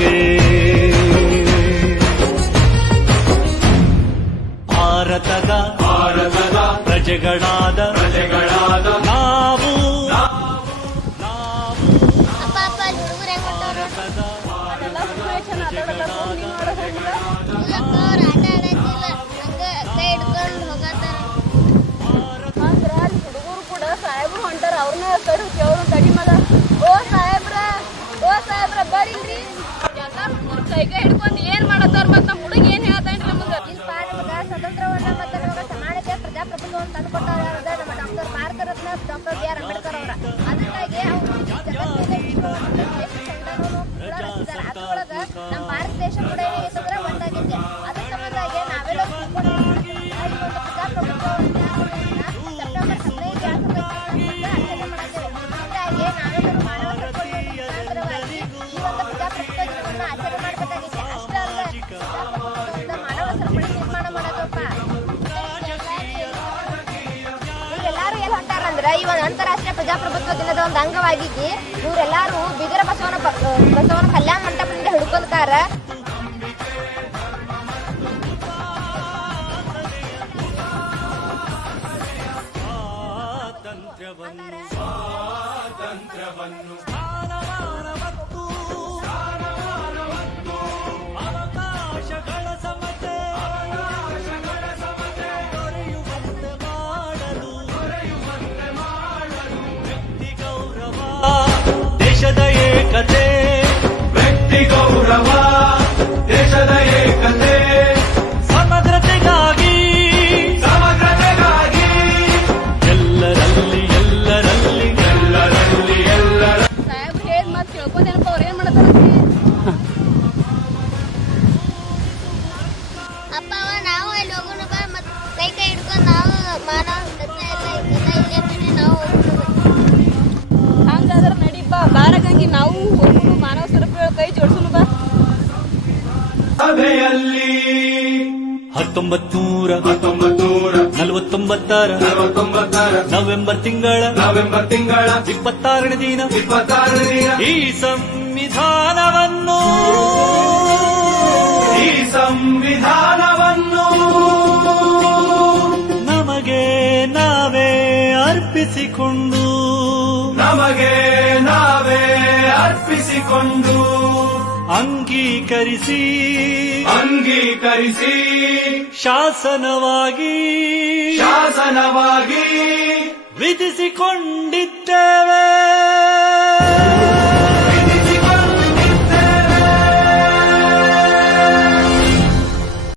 ನಂಬಿಕೆ ಭಾರತದ ಪ್ರಜೆಗಳಾದ ನಾವು ಹುಡುಗರು ಕೂಡ ಸಾಹೇಬ್ರು ಹೊಂಟಾರ ಅವ್ರನ್ನ ಕೇವ್ರು ತಡಿ ಮಗ ಓ ಸಾಹೇಬ್ರ ಬರೀಲ್ರಿ ಎಲ್ಲಾ ಹುಡುಗರು ಕೈ ಹಿಡ್ಕೊಂಡು ಏನ್ ಮಾಡತ್ತಾರ ಮತ್ ನಮ್ ಹುಡುಗ ಏನ್ ಹೇಳ್ತಾನ್ರಿ ನಮಗ ಸ್ವತಂತ್ರವನ್ನ ಮತ್ತೆ ನಮಗ ಸಮಾನತೆ ಪ್ರಜಾಪ್ರಭುತ್ವವನ್ನು ತಂದು ಕೊಟ್ಟವ್ರ ನಮ್ಮ doctor Bharat Ratna doctor B R Ambedkar ಅವರ ಅದಕ್ಕಾಗಿ ಅದ್ರೊಳಗ ನಮ್ಮ ಭಾರತ ದೇಶ ಕೂಡ ಏನಾಗೈತಂದ್ರೆ ಒಂದಾಗೈತೆ ಅದ್ರ ಸಂಬಂಧಾಗಿ ನಾವೆಲ್ಲ ಈ ಒಂದು ಅಂತಾರಾಷ್ಟ್ರೀಯ ಪ್ರಜಾಪ್ರಭುತ್ವ ದಿನದ ಒಂದು ಅಂಗವಾಗಿ ಇವರೆಲ್ಲರೂ ಬಿಗರ ಬಸವನ ಕಲ್ಯಾಣ ಮಂಟಪದಿಂದ ಹಿಡ್ಕೊಂಡ್ಕಾರ. ದೇಶದ ಏಕತೆ ವ್ಯಕ್ತಿ ಗೌರವ ದೇಶದ ಏಕತೆ ಸಮಗ್ರತೆಗಾಗಿ ಎಲ್ಲರಲ್ಲಿ ಸಾಹೇಬ್ ಹೇಳಿ ಮತ್ತೆ ತಿಳ್ಕೊಂಡೇನಪ್ಪ ಅವ್ರು ಏನ್ ಮಾಡತಾರ ಅಪ್ಪ ನಾವು ಇಲ್ಲಿ ಹೋಗೋಣ ಬಾ ಮತ್ತೆ ಕೈ ಹಿಡ್ಕೊಂಡು ನಾವು ಮಾನವ ನಾವು ಹಂಗಾದ್ರೆ ನಡಿಪ್ಪ ಬಾರಗಂಗಿ ನಾವು ಹೋಗೋಣ ಮಾನವ ಸರಪಳಿ ಕೈ ಜೋಡಿಸೋಣ ಬಾ. ಸಭೆಯಲ್ಲಿ 1949 ನವೆಂಬರ್ ತಿಂಗಳ 26ನೇ ದಿನ ಈ ಸಂವಿಧಾನವನ್ನು ನಮಗೆ ನಾವೇ ಅರ್ಪಿಸಿಕೊಂಡು ಅಂಗೀಕರಿಸಿ ಶಾಸನವಾಗಿ ವಿಧಿಸಿಕೊಂಡಿದ್ದೇವೆ.